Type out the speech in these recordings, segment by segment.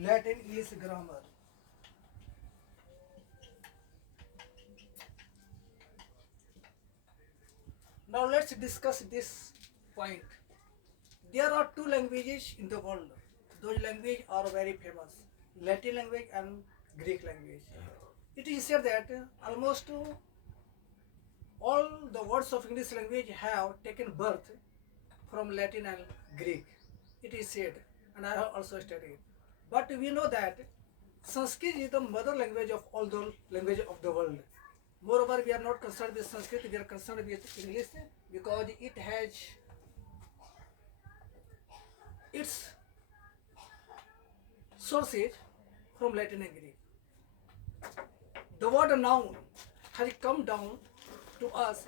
Latin is grammar. Now let's discuss this point. There are two languages in the world. Those languages are very famous: Latin language and Greek language. It is said that almost all the words of English language have taken birth from Latin and Greek. It is said, and I have also studied. But we know that Sanskrit is the mother language of all the languages of the world. Moreover, we are not concerned with Sanskrit, we are concerned with English because it has its sources from Latin and Greek. The word noun has come down to us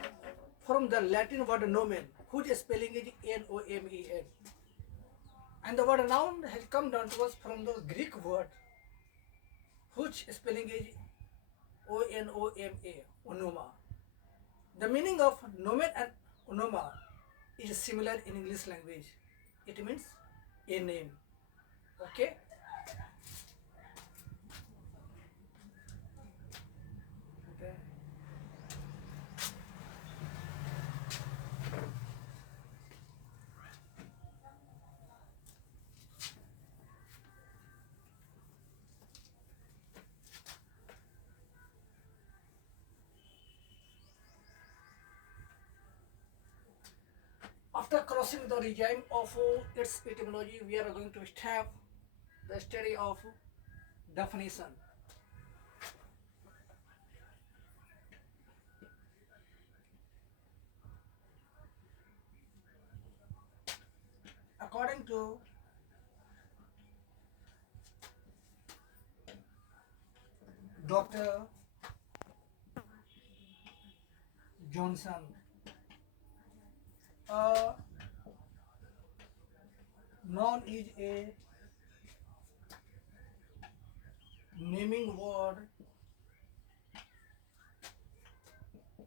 from the Latin word nomen, whose spelling is N-O-M-E-N. And the word noun has come down to us from the Greek word, whose spelling is O-N-O-M-A, onoma. The meaning of nomen and onoma is similar in English language. It means a name. Okay? Okay. After crossing the regime of its etymology, we are going to have the study of definition. According to Dr. Johnson, a noun is a naming word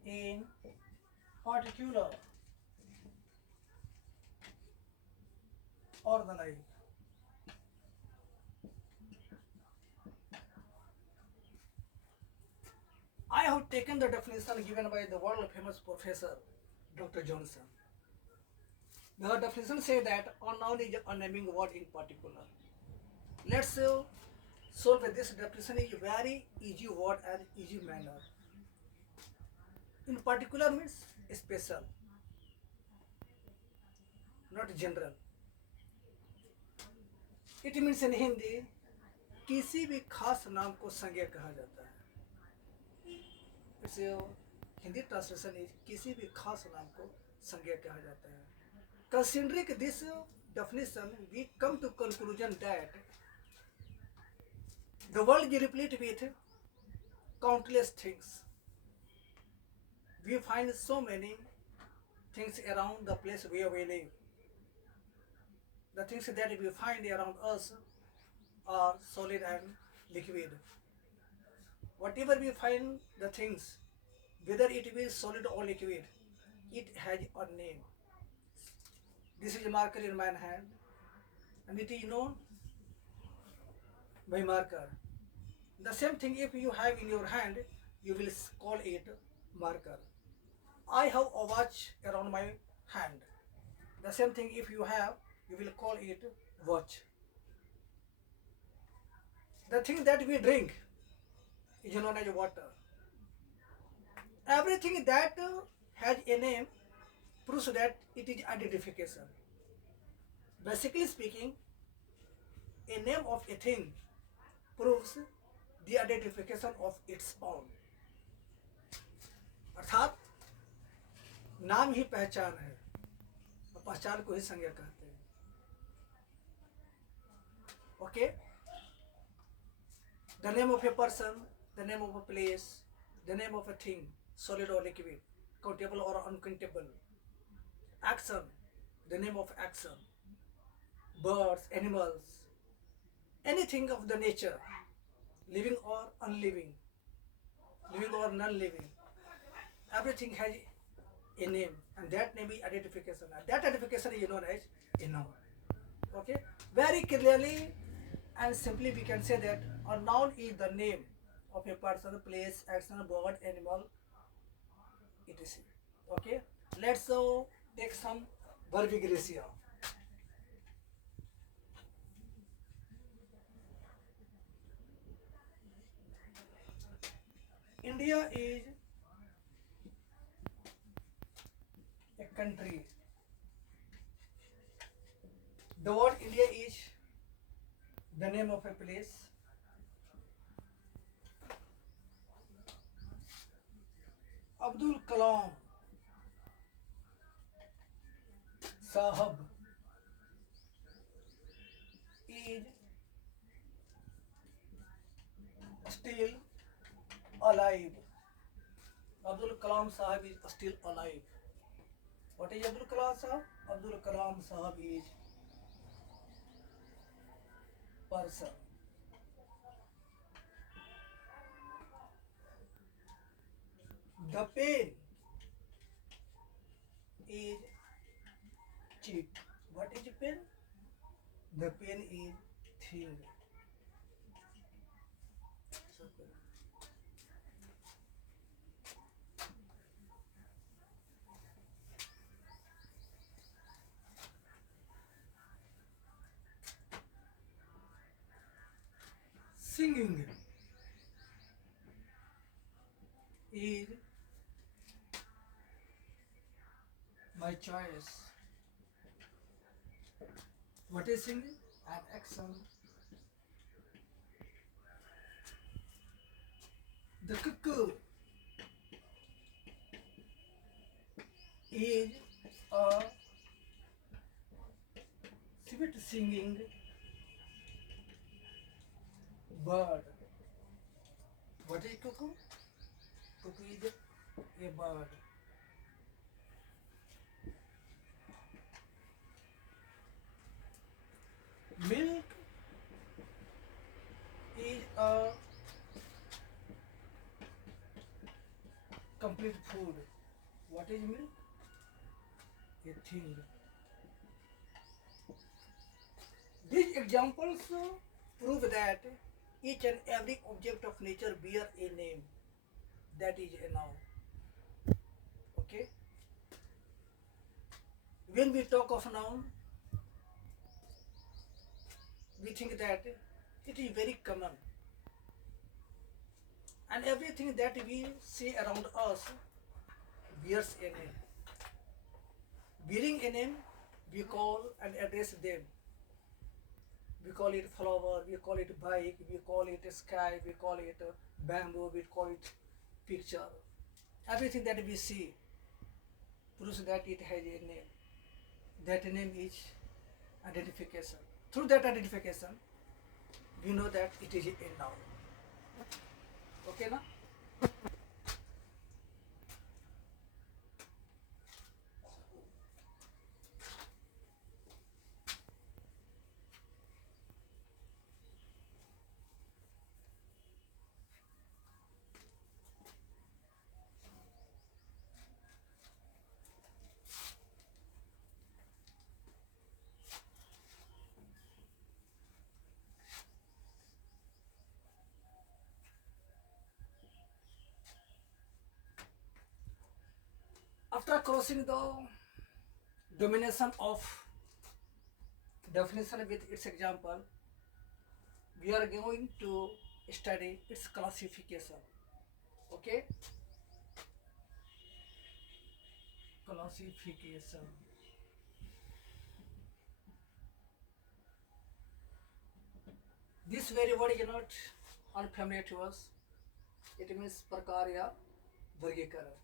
in particular or the like. I have taken the definition given by the world famous professor Dr. Johnson. The definition says that a noun is a naming word in particular. Let's solve this definition in a very easy word and easy manner. In particular means special, not general. It means in Hindi किसी भी खास नाम को संज्ञा कहा जाता है. It's a Hindi translation is किसी भी खास नाम को संज्ञा कहा जाता है. Considering this definition, we come to conclusion that the world is replete with countless things. We find so many things around the place where we live. The things that we find around us are solid and liquid. Whatever we find the things, whether it is solid or liquid, it has a name. This is a marker in my hand, and it is known by marker. The same thing if you have in your hand, you will call it marker. I have a watch around my hand. The same thing if you have, you will call it watch. The thing that we drink is known as water. Everything that has a name proves that it is identification. Basically speaking, a name of a thing proves the identification of its own. अर्थात नाम ही पहचान है, पहचान को ही संज्ञा कहते हैं. Okay? The name of a person, the name of a place, the name of a thing, solid or liquid, countable or uncountable. Action, the name of action. Birds, animals, anything of the nature, living or unliving, living or non-living. Everything has a name, and that name is identification. And that identification is known as a noun. Okay? Very clearly, And simply we can say that a noun is the name of a person, place, action, bird, animal, etc. Okay, let's take some Verbigracia. India is a country. The word India is the name of a place. Abdul Kalam Sahab is still alive. Abdul Kalam Sahab is still alive. What is Abdul Kalam Sahab? Abdul Kalam Sahab is person. The pen is cheap. What is pen? The pen is thin. Singing is my choice. What is singing? An action. The cuckoo is a sweet singing bird. What is cuckoo? Cuckoo is a bird. Milk is a complete food. What is milk? A thing. These examples prove that each and every object of nature bear a name. That is a noun. Okay. When we talk of noun, we think that it is very common, and everything that we see around us bears a name. Bearing a name, we call and address them. We call it flower, we call it bike, we call it sky, we call it bamboo, we call it picture. Everything that we see proves that it has a name. That name is identification. Through that identification, we know that it is a noun. Okay, na? After crossing the domination of definition with its example, we are going to study its classification. Okay? Classification. This very word is not unfamiliar to us. It means prakar ya vargikaran.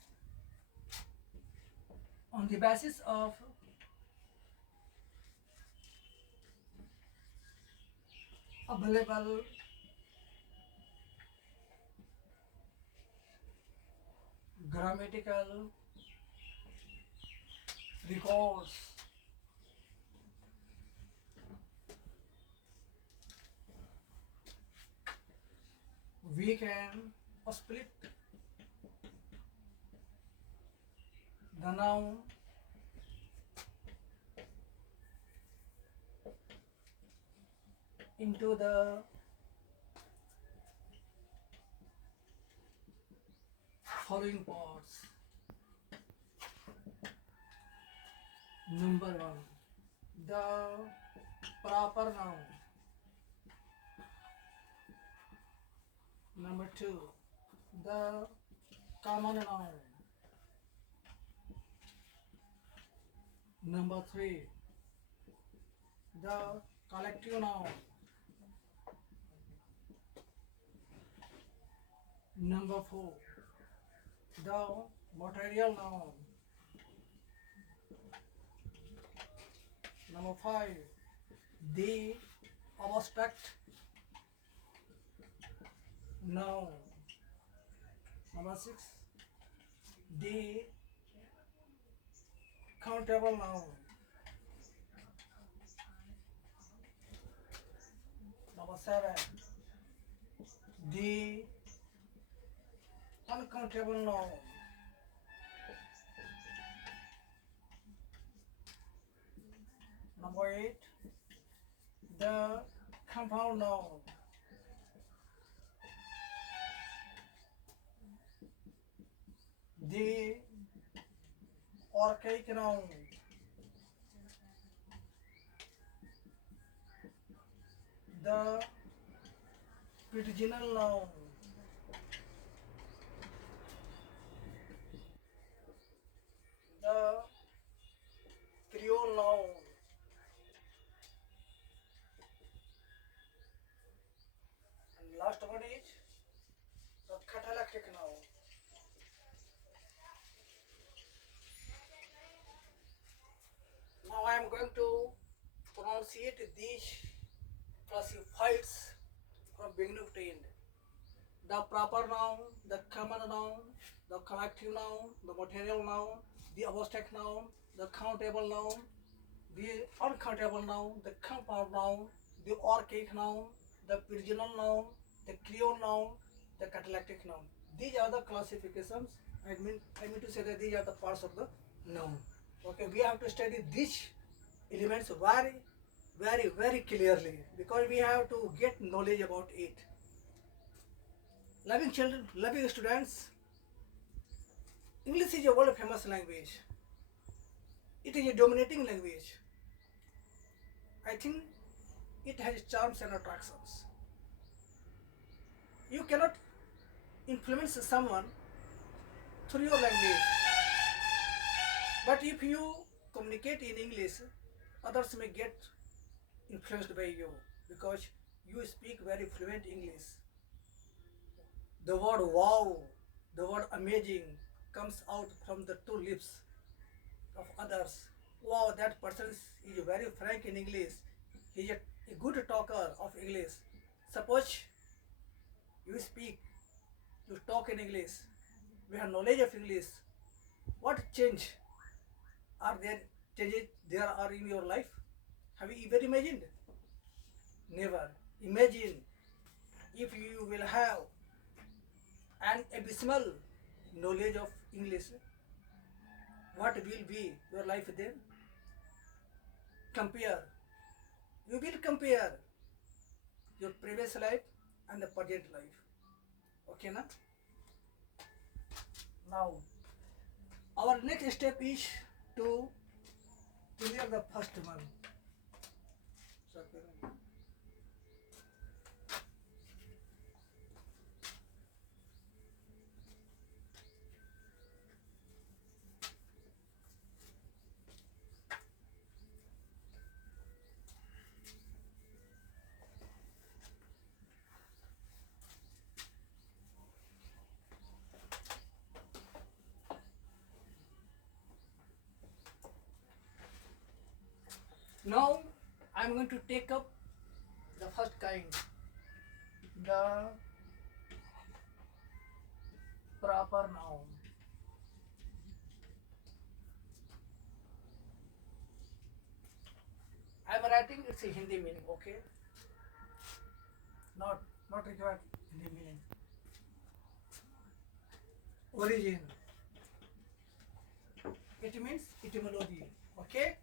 On the basis of available grammatical records, we can split the noun into the following parts. Number one, the proper noun. Number two, the common noun. Number three, the collective noun. Number four, the material noun. Number five, the abstract noun. Number six, the countable noun. Number seven, the uncountable noun. Number eight, the compound noun. The archaic noun. The preteriginal noun. The creole noun. And last one is the catalectic noun. Now I am going to pronunciate these classifieds from beginning to end. The proper noun, the common noun, the collective noun, the material noun, the abstract noun, the countable noun, the uncountable noun, the compound noun, the archaic noun, the original noun, the creole noun, the catalectic noun. These are the classifications. I mean to say that these are the parts of the noun. Okay, we have to study these elements very clearly because we have to get knowledge about it. Loving children, loving students, English is a world famous language. It is a dominating language. I think it has charms and attractions. You cannot influence someone through your language. But if you communicate in English, others may get influenced by you because you speak very fluent English. The word wow, the word amazing comes out from the two lips of others. Wow, that person is very frank in English. He is a good talker of English. Suppose you speak, you talk in English, we have knowledge of English. What change are there are in your life? Have you ever imagined? Never. Imagine if you will have an abysmal knowledge of English, what will be your life then? Compare. You will compare your previous life and the present life. Okay, na? Now, our next step is to clear the first one. Now, I am going to take up the first kind, the proper noun. I am writing its Hindi meaning, okay? Not required Hindi meaning. Origin. It means etymology, okay?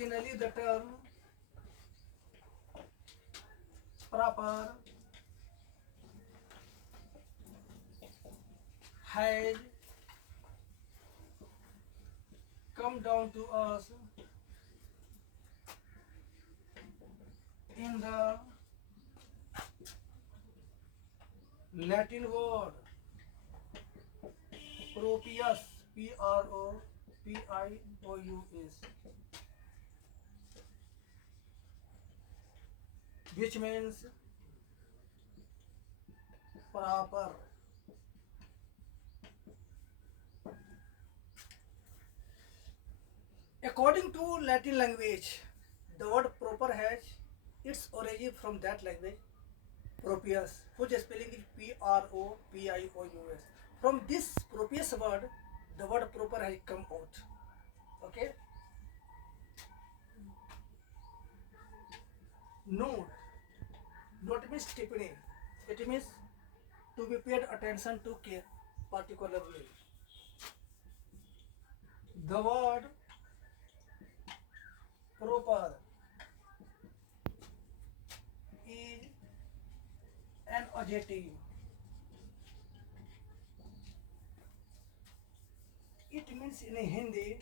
Originally, the term proper has come down to us in the Latin word propius, Propious, which means proper. According to Latin language, the word proper has its origin from that language, propius, whose spelling is Propious. From this propious word, the word proper has come out. Okay? Note. Note means tippany. It means to be paid attention to care particularly. The word proper is an adjective. It means in Hindi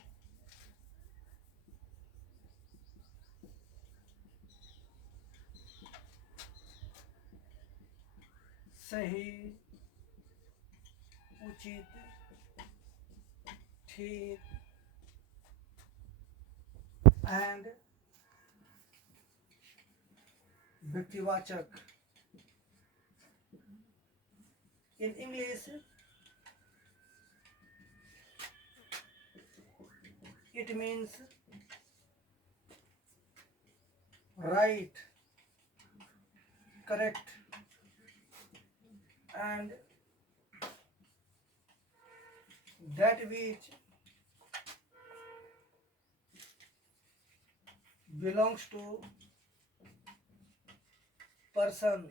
सही, उचित, ठीक and व्यक्तिवाचक. In English, it means right, correct and that which belongs to person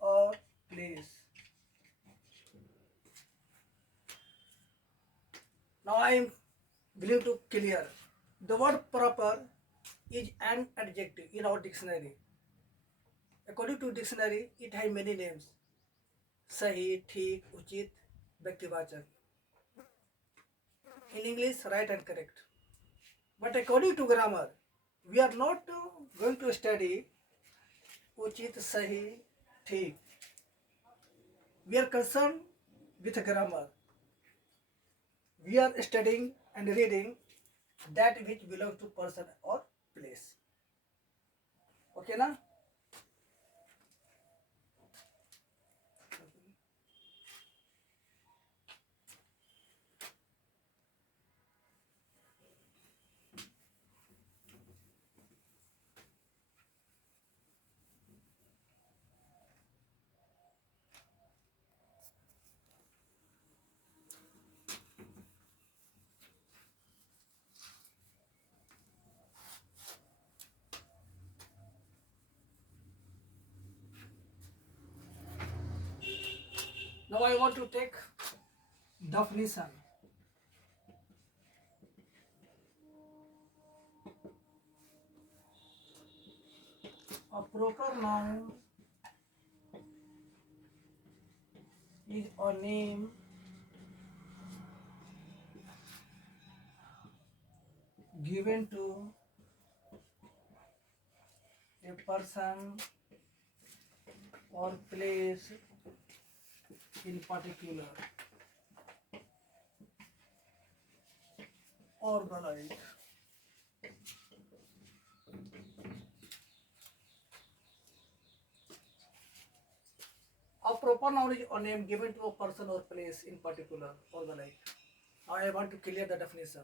or place. Now I am willing to clear. The word proper is an adjective in our dictionary. According to dictionary, it has many names. सही, ठीक, उचित, व्यक्तिवाचक. In English, right and correct. But according to grammar, we are not going to study उचित, सही, ठीक. We are concerned with grammar. We are studying and reading that which belongs to person or place. Okay, na? Now I want to take definition. A proper noun is a name given to a person or place in particular or the like. A proper noun is a name given to a person or place in particular or the like. Now I want to clear the definition.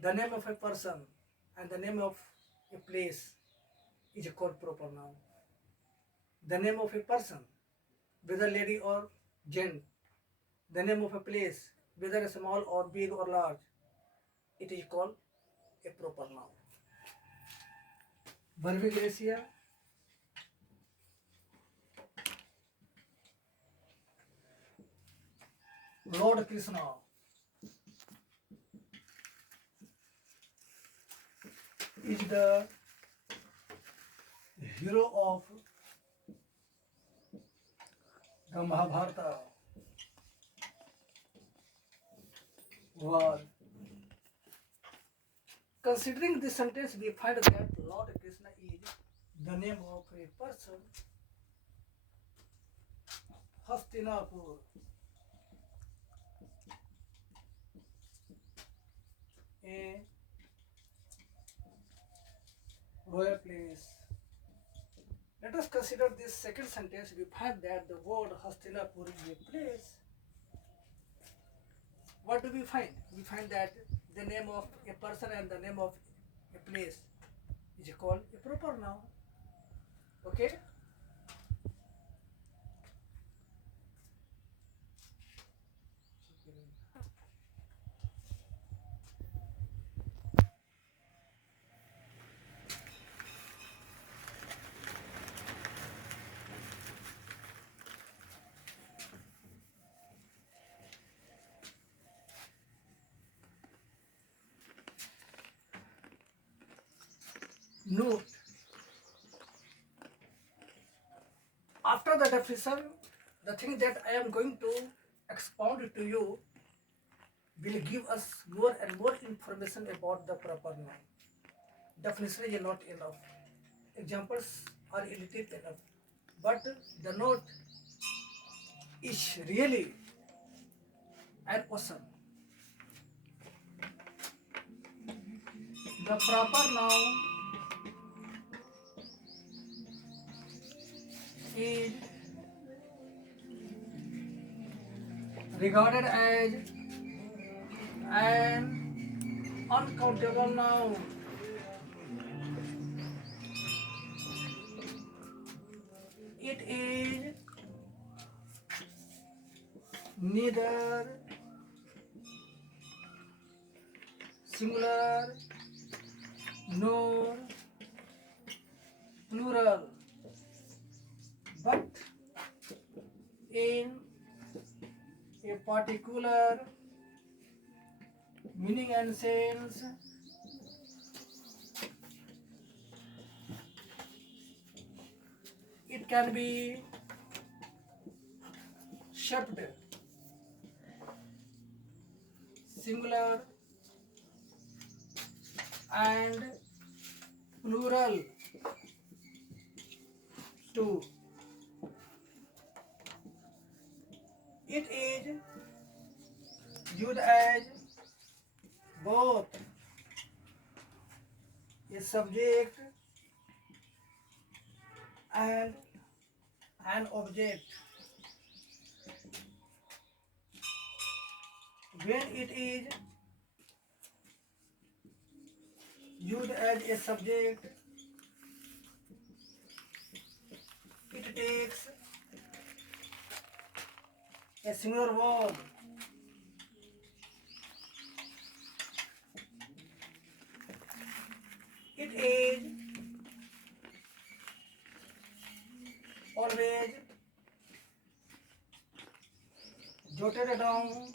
The name of a person and the name of a place is called proper noun. The name of a person, whether lady or gent, the name of a place, whether small or big or large, it is called a proper noun. Verbi Gracia, Lord Krishna is the hero of the Mahabharata war. Considering this sentence, we find that Lord Krishna is the name of a person, Hastinapur, a royal place. Let us consider this second sentence. We find that the word Hastinapur is a place. What do we find? We find that the name of a person and the name of a place is called a proper noun. Okay? Note, after the definition, the thing that I am going to expound to you will give us more and more information about the proper noun. Definition is not enough. Examples are a little enough. But the note is really an awesome. The proper noun is regarded as an uncountable noun. It is neither singular nor plural, but in a particular meaning and sense, it can be shaped singular and plural too. It is used as both a subject and an object. When it is used as a subject, it takes a singular verb. It is always jotted down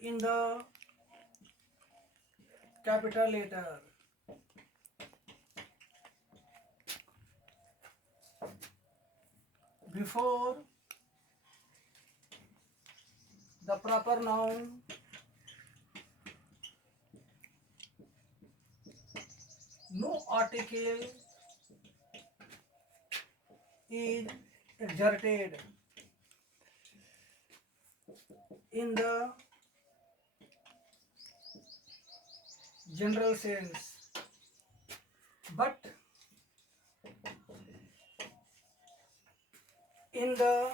in the capital letter. Before the proper noun, no article is exerted in the general sense, but in the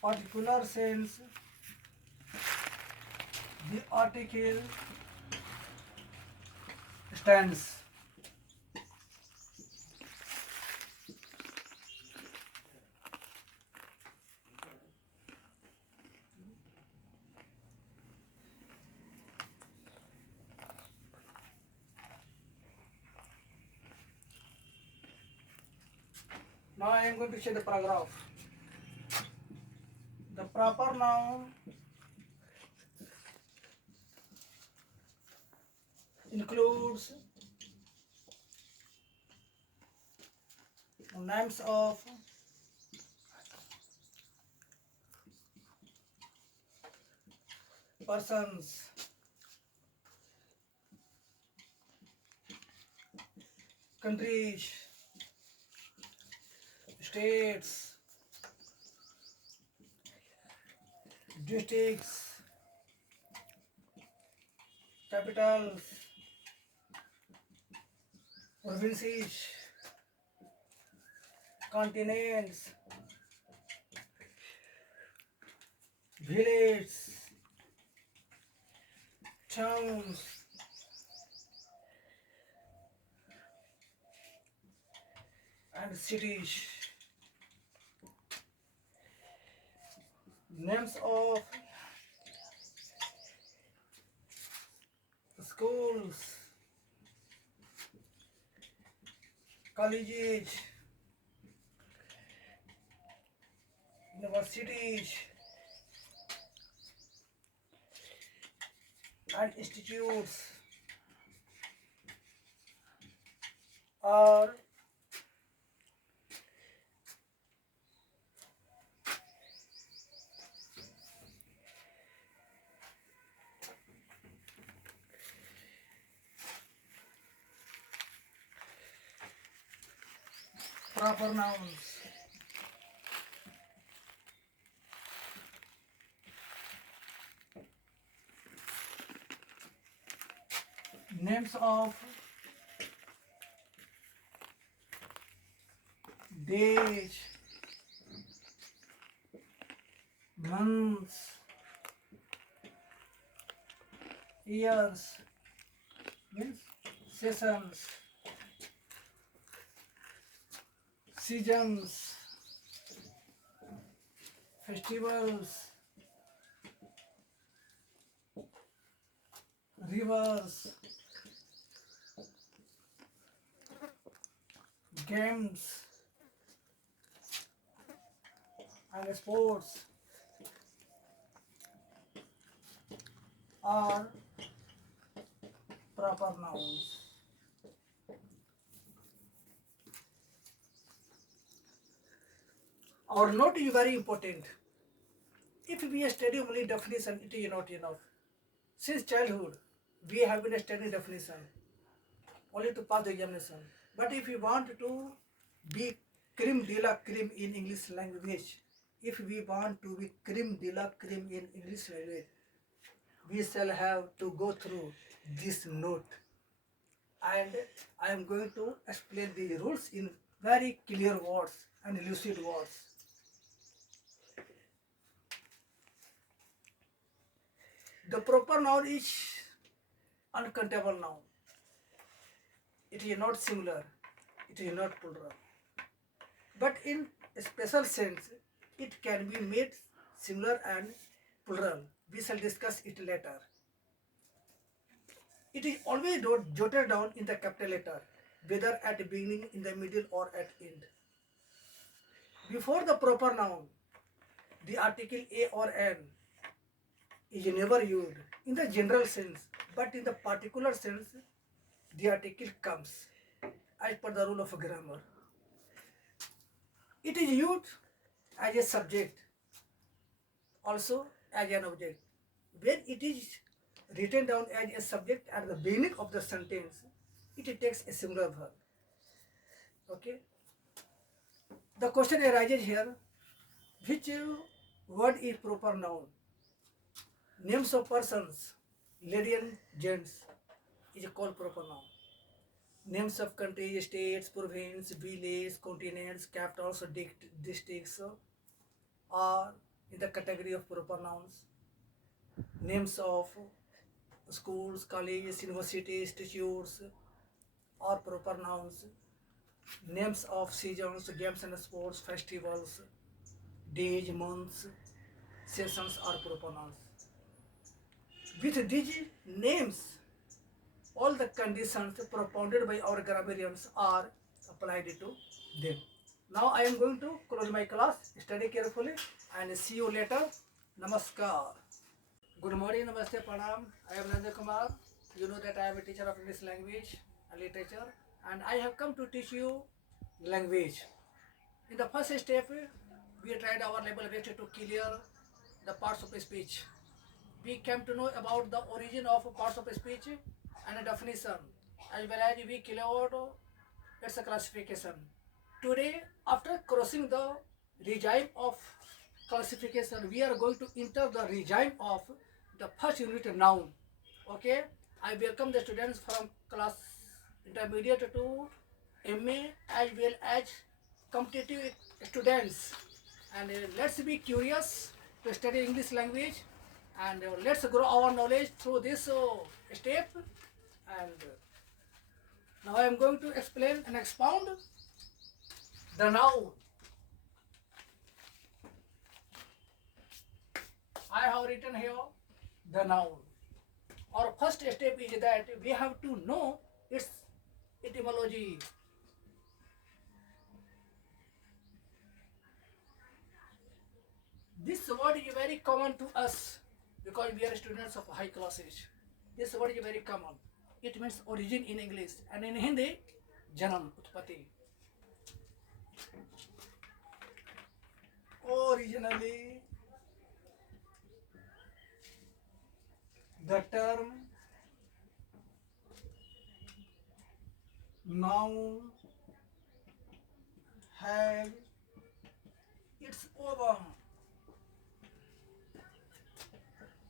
particular sense, the article Tense. Now I am going to say the paragraph. The proper noun includes names of persons, countries, states, districts, capitals, provinces, continents, villages, towns, and cities. Names of schools, colleges, universities, and institutes are proper nouns. Names of days, months, years, means seasons, seasons, festivals, rivers, games, and sports are proper nouns. Our note is very important. If we study only definition, it is not enough. Since childhood, we have been studying definition only to pass the examination. But if we want to be creme de la creme in English language, if we want to be creme de la creme in English language, we shall have to go through this note. And I am going to explain the rules in very clear words and lucid words. The proper noun is uncountable noun. It is not singular, it is not plural. But in a special sense, it can be made singular and plural. We shall discuss it later. It is always jotted down in the capital letter, whether at the beginning, in the middle, or at end. Before the proper noun, the article a or an is never used in the general sense, but in the particular sense, the article comes as per the rule of grammar. It is used as a subject, also as an object. When it is written down as a subject at the beginning of the sentence, it takes a singular verb. Okay. The question arises here: which word is proper noun? Names of persons, lady and gents, is called proper noun. Names of countries, states, provinces, villages, continents, capitals, districts are in the category of proper nouns. Names of schools, colleges, universities, institutes, or proper nouns, names of seasons, games and sports, festivals, days, months, seasons are proper nouns. With these names, all the conditions propounded by our grammarians are applied to them. Now I am going to close my class. Study carefully and see you later. Namaskar. Good morning, Namaste, Pranam. I am Rajendra Kumar. You know that I am a teacher of English language and literature, and I have come to teach you language. In the first step, we tried our level best to clear the parts of speech. We came to know about the origin of parts of speech and a definition, as well as we cleared its classification. Today, after crossing the regime of classification, we are going to enter the regime of the first unit noun. Okay, I welcome the students from class intermediate to MA as well as competitive students. And let's be curious to study English language, and let's grow our knowledge through this step. And now I am going to explain and expound the noun. I have written here the noun. Our first step is that we have to know its etymology. This word is very common to us because we are students of high classes. This word is very common. It means origin in English, and in Hindi, janam, utpatti. Originally, the term noun had its ovum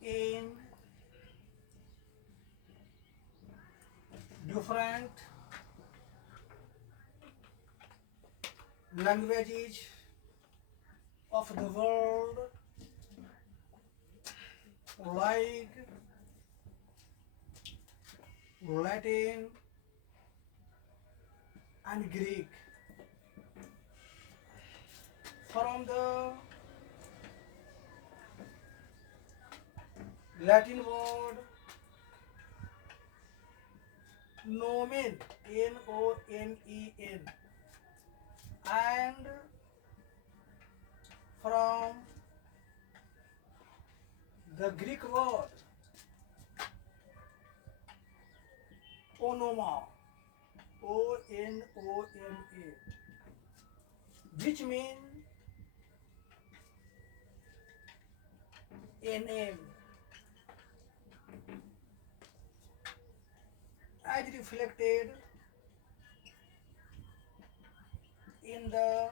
in different languages of the world, like Latin and Greek. From the Latin word nomen, Nomen, and from the Greek word onoma, Onoma, which means a name, as reflected in the